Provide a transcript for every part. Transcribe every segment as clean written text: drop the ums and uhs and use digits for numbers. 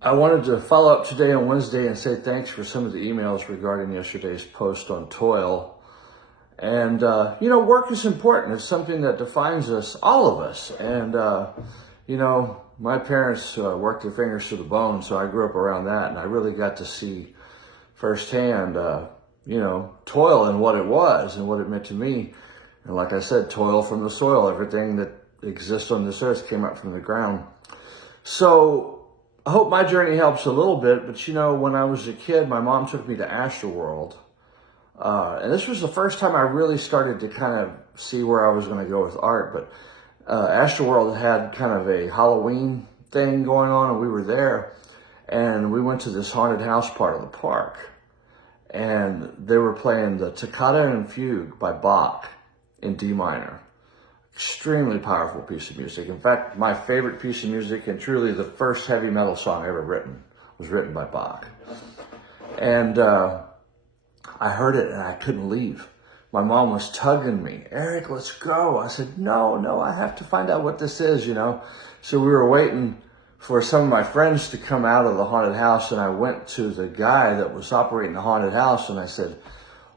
I wanted to follow up today on Wednesday and say thanks for some of the emails regarding yesterday's post on toil. And, work is important. It's something that defines us, all of us. And, my parents worked their fingers to the bone, so I grew up around that. And I really got to see firsthand, toil and what it was and what it meant to me. And like I said, toil from the soil. Everything that exists on this earth came up from the ground. So I hope my journey helps a little bit, but when I was a kid, my mom took me to Astroworld. And this was the first time I really started to kind of see where I was going to go with art. But Astroworld had kind of a Halloween thing going on, and we were there. And we went to this haunted house part of the park. And they were playing the Toccata and Fugue by Bach in D minor. Extremely powerful piece of music. In fact, my favorite piece of music, and truly the first heavy metal song ever written, was written by Bach. And I heard it and I couldn't leave. My mom was tugging me. Eric, let's go. I said, no, I have to find out what this is, So we were waiting for some of my friends to come out of the haunted house, and I went to the guy that was operating the haunted house and I said,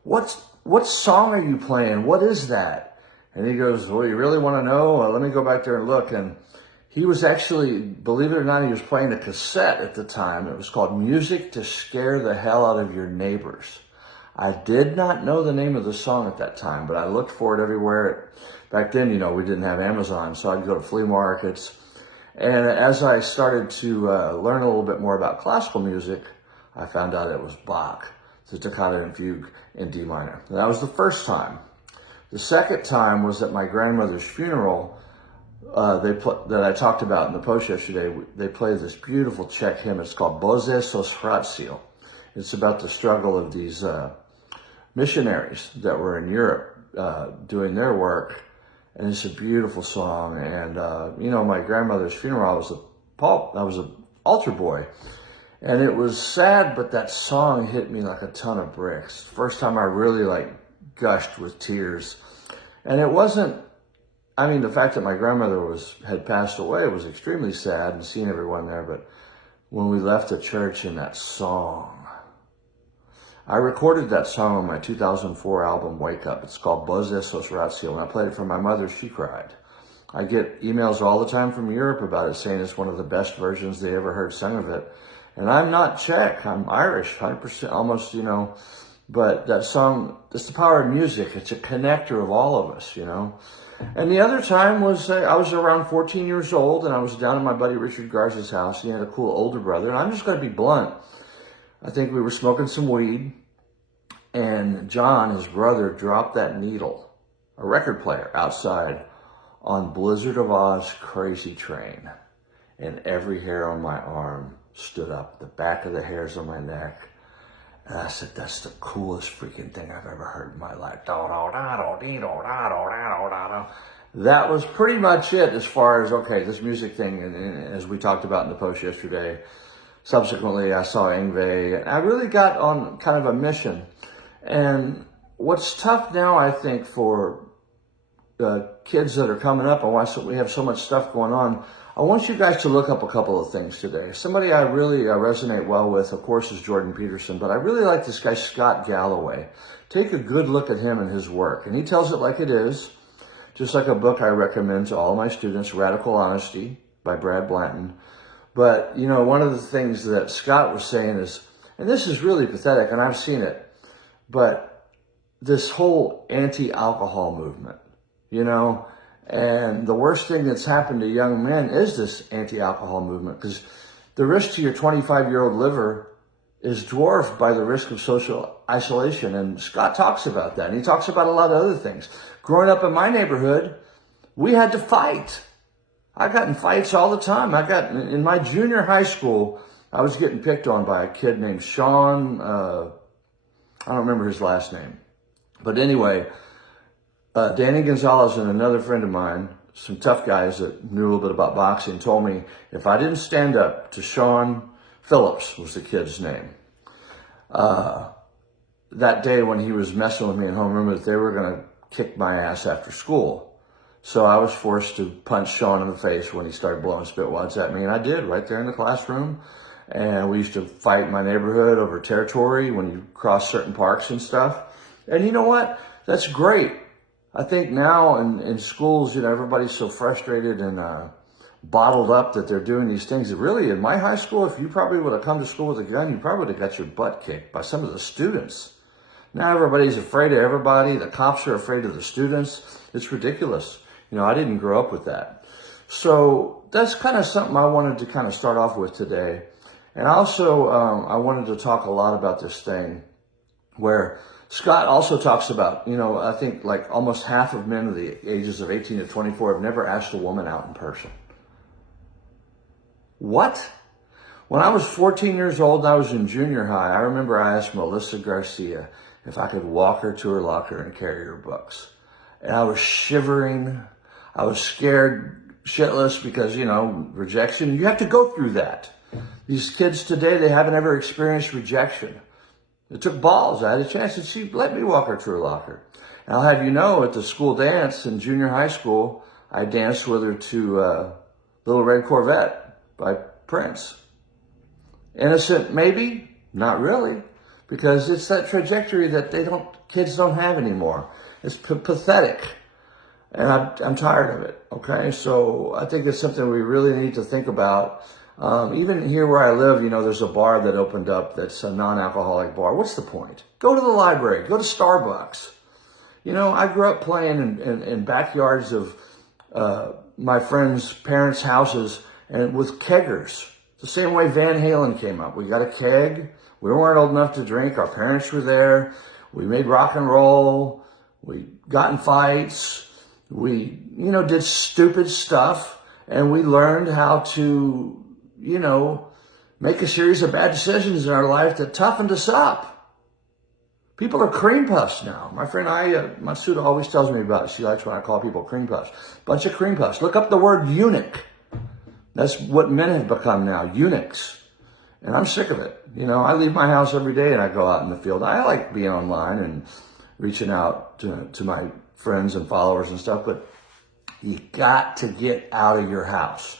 what song are you playing? What is that? And he goes, well, you really want to know? Well, let me go back there and look. And he was actually, believe it or not, he was playing a cassette at the time. It was called Music to Scare the Hell Out of Your Neighbors. I did not know the name of the song at that time, but I looked for it everywhere. Back then, we didn't have Amazon, so I'd go to flea markets. And as I started to learn a little bit more about classical music, I found out it was Bach, the Toccata and Fugue in D minor. And that was the first time. The second time was at my grandmother's funeral that I talked about in the post yesterday. They played this beautiful Czech hymn. It's called Bože sos Ratio. It's about the struggle of these missionaries that were in Europe doing their work. And it's a beautiful song. And, my grandmother's funeral, I was an altar boy. And it was sad, but that song hit me like a ton of bricks. First time I really gushed with tears. And it wasn't, the fact that my grandmother had passed away was extremely sad, and seeing everyone there. But when we left the church in that song, I recorded that song on my 2004 album, Wake Up. It's called Bože sos Ratio. When I played it for my mother, she cried. I get emails all the time from Europe about it, saying it's one of the best versions they ever heard sung of it. And I'm not Czech, I'm Irish, 100% almost, But that song, it's the power of music. It's a connector of all of us, And the other time was, I was around 14 years old, and I was down at my buddy Richard Garza's house. He had a cool older brother, and I'm just going to be blunt. I think we were smoking some weed, and John, his brother, dropped that needle, a record player, outside on Blizzard of Oz Crazy Train. And every hair on my arm stood up, the back of the hairs on my neck. And I said, that's the coolest freaking thing I've ever heard in my life. That was pretty much it as far as, this music thing, and as we talked about in the post yesterday. Subsequently, I saw Ingve, and I really got on kind of a mission. And what's tough now, I think, for kids that are coming up, and why we have so much stuff going on, I want you guys to look up a couple of things today. Somebody I really resonate well with, of course, is Jordan Peterson, but I really like this guy, Scott Galloway. Take a good look at him and his work. And he tells it like it is, just like a book I recommend to all my students, Radical Honesty by Brad Blanton. But, one of the things that Scott was saying is, and this is really pathetic, and I've seen it, but this whole anti-alcohol movement, and the worst thing that's happened to young men is this anti-alcohol movement, because the risk to your 25-year-old liver is dwarfed by the risk of social isolation. And Scott talks about that. And he talks about a lot of other things. Growing up in my neighborhood, we had to fight. I got in fights all the time. In my junior high school, I was getting picked on by a kid named Sean. I don't remember his last name. But anyway, Danny Gonzalez and another friend of mine, some tough guys that knew a little bit about boxing, told me if I didn't stand up to Sean Phillips, was the kid's name, that day when he was messing with me in homeroom, that they were going to kick my ass after school. So I was forced to punch Sean in the face when he started blowing spit wads at me, and I did right there in the classroom. And we used to fight in my neighborhood over territory when you cross certain parks and stuff. And you know what? That's great. I think now in schools, everybody's so frustrated and bottled up that they're doing these things. That really, in my high school, if you probably would have come to school with a gun, you probably would have got your butt kicked by some of the students. Now everybody's afraid of everybody. The cops are afraid of the students. It's ridiculous. I didn't grow up with that. So that's kind of something I wanted to kind of start off with today. And also, I wanted to talk a lot about this thing where Scott also talks about, I think like almost half of men of the ages of 18 to 24 have never asked a woman out in person. What? When I was 14 years old and I was in junior high, I remember I asked Melissa Garcia if I could walk her to her locker and carry her books. And I was shivering. I was scared shitless because, rejection. You have to go through that. These kids today, they haven't ever experienced rejection. It took balls. I had a chance, and she let me walk her to her locker. And I'll have you know, at the school dance in junior high school, I danced with her to Little Red Corvette by Prince. Innocent, maybe? Not really. Because it's that trajectory that kids don't have anymore. It's pathetic. And I'm tired of it, okay? So I think it's something we really need to think about. Even here where I live, there's a bar that opened up that's a non-alcoholic bar. What's the point? Go to the library. Go to Starbucks. I grew up playing in backyards of my friends' parents' houses and with keggers. The same way Van Halen came up. We got a keg. We weren't old enough to drink. Our parents were there. We made rock and roll. We got in fights. We, did stupid stuff. And we learned how to, make a series of bad decisions in our life that toughened us up. People are cream puffs now. My friend Matsuda always tells me about it. She likes when I call people cream puffs. Bunch of cream puffs. Look up the word eunuch. That's what men have become now, eunuchs. And I'm sick of it. I leave my house every day and I go out in the field. I like being online and reaching out to my friends and followers and stuff, but you got to get out of your house.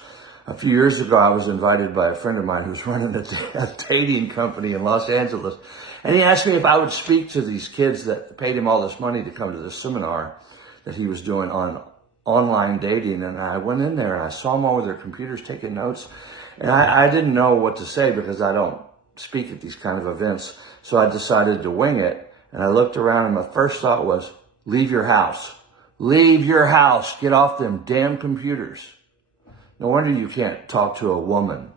A few years ago, I was invited by a friend of mine who's running a dating company in Los Angeles. And he asked me if I would speak to these kids that paid him all this money to come to this seminar that he was doing on online dating. And I went in there and I saw them all with their computers taking notes. And I didn't know what to say because I don't speak at these kind of events. So I decided to wing it. And I looked around and my first thought was, leave your house. Leave your house. Get off them damn computers. No wonder you can't talk to a woman.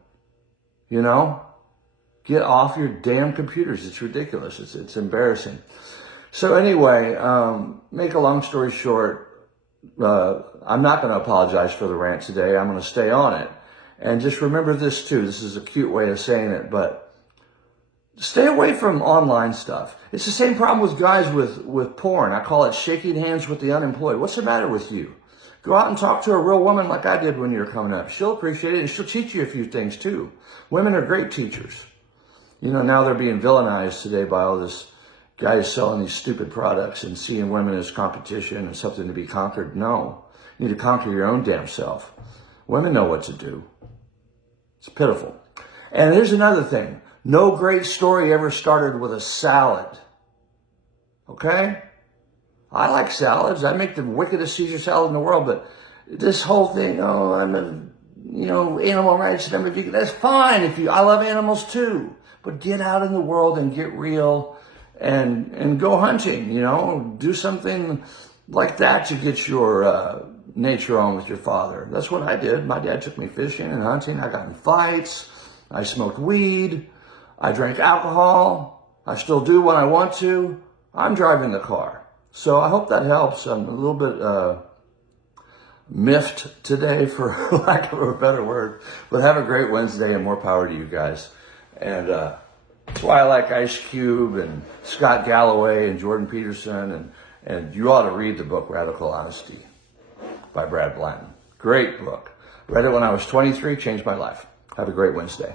Get off your damn computers. It's ridiculous. It's embarrassing. So anyway, make a long story short, I'm not going to apologize for the rant today. I'm going to stay on it. And just remember this too. This is a cute way of saying it, but stay away from online stuff. It's the same problem with guys with porn. I call it shaking hands with the unemployed. What's the matter with you? Go out and talk to a real woman like I did when you were coming up. She'll appreciate it and she'll teach you a few things too. Women are great teachers. Now they're being villainized today by all this guys selling these stupid products and seeing women as competition and something to be conquered. No, you need to conquer your own damn self. Women know what to do. It's pitiful. And here's another thing. No great story ever started with a salad. Okay? I like salads. I make the wickedest Caesar salad in the world, but this whole thing, I'm animal rights and I'm a vegan. That's fine I love animals too. But get out in the world and get real and go hunting, do something like that to get your nature on with your father. That's what I did. My dad took me fishing and hunting. I got in fights. I smoked weed. I drank alcohol. I still do when I want to. I'm driving the car. So I hope that helps. I'm a little bit miffed today, for lack of a better word. But have a great Wednesday and more power to you guys. And that's why I like Ice Cube and Scott Galloway and Jordan Peterson. And you ought to read the book Radical Honesty by Brad Blanton. Great book. Read it when I was 23, changed my life. Have a great Wednesday.